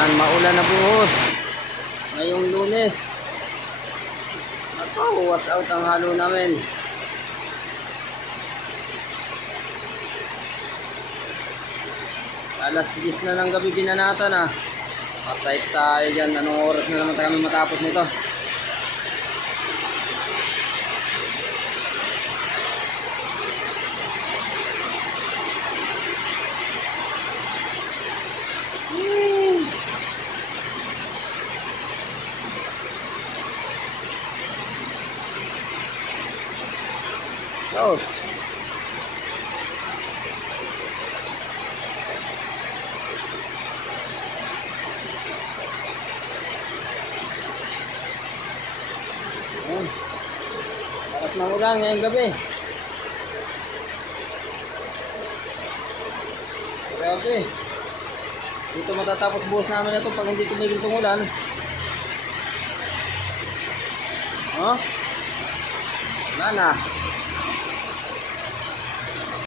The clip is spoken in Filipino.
Yan, maulan na buhos. Ngayong Lunes. Ako, was out ang halo namin. Alas 10 na ng gabi binanatan ah. Patay tayo dyan. Anong oras na naman kami matapos nito? Close. Ayan. Lakas ng ulan ngayong gabi. Grabe. Dito matatapos buhos namin ito pag hindi tumigil itong ulan. Oh? Wala na.